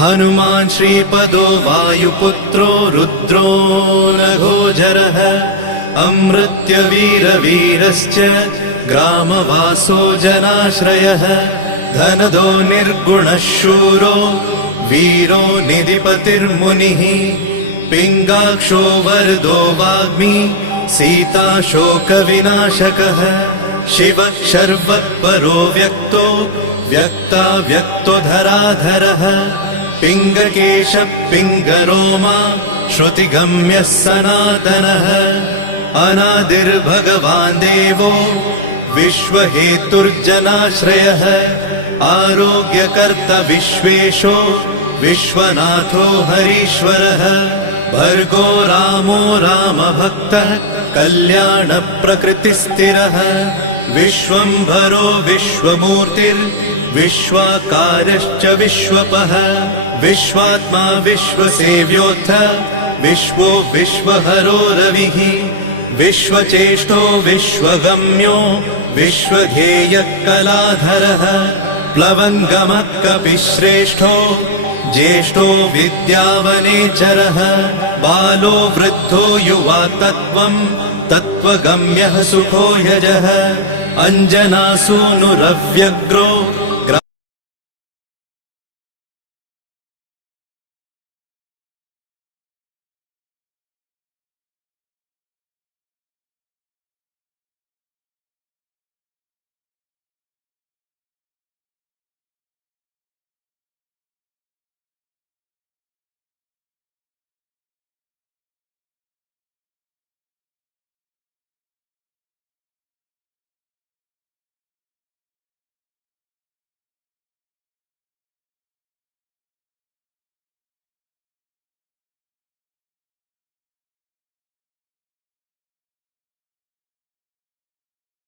हनुमान् श्रीपदो वायुपुत्रो रुद्रो नघोजरः अमृत्यवीरवीरश्च ग्रामवासो जनाश्रयः धनदो निर्गुणः शूरो वीरो निधिपतिर्मुनिः पिङ्गाक्षो वरदो वाग्मी सीताशोकविनाशकः शिवः शर्वत्परो व्यक्तो व्यक्तो धराधरः पिङ्गकेशः पिङ्गरोमा श्रुतिगम्यः सनातनः अनादिर्भगवान् देवो विश्वहेतुर्जनाश्रयः आरोग्यकर्ता विश्वेशो विश्वनाथो हरीश्वरः भर्गो रामो रामभक्तः कल्याणप्रकृतिस्थिरः विश्वम्भरो विश्वमूर्तिर्विश्वाकारश्च विश्वपः विश्वात्मा विश्वसेव्योऽथ विश्वो विश्वहरो रविः विश्वचेष्टो विश्वगम्यो विश्वध्येयः कलाधरः प्लवङ्गमः कपिश्रेष्ठो ज्येष्ठो विद्यावनेचरः बालो वृद्धो युवा तत्त्वगम्यः सुखो यजः अञ्जनासूनुरव्यग्रो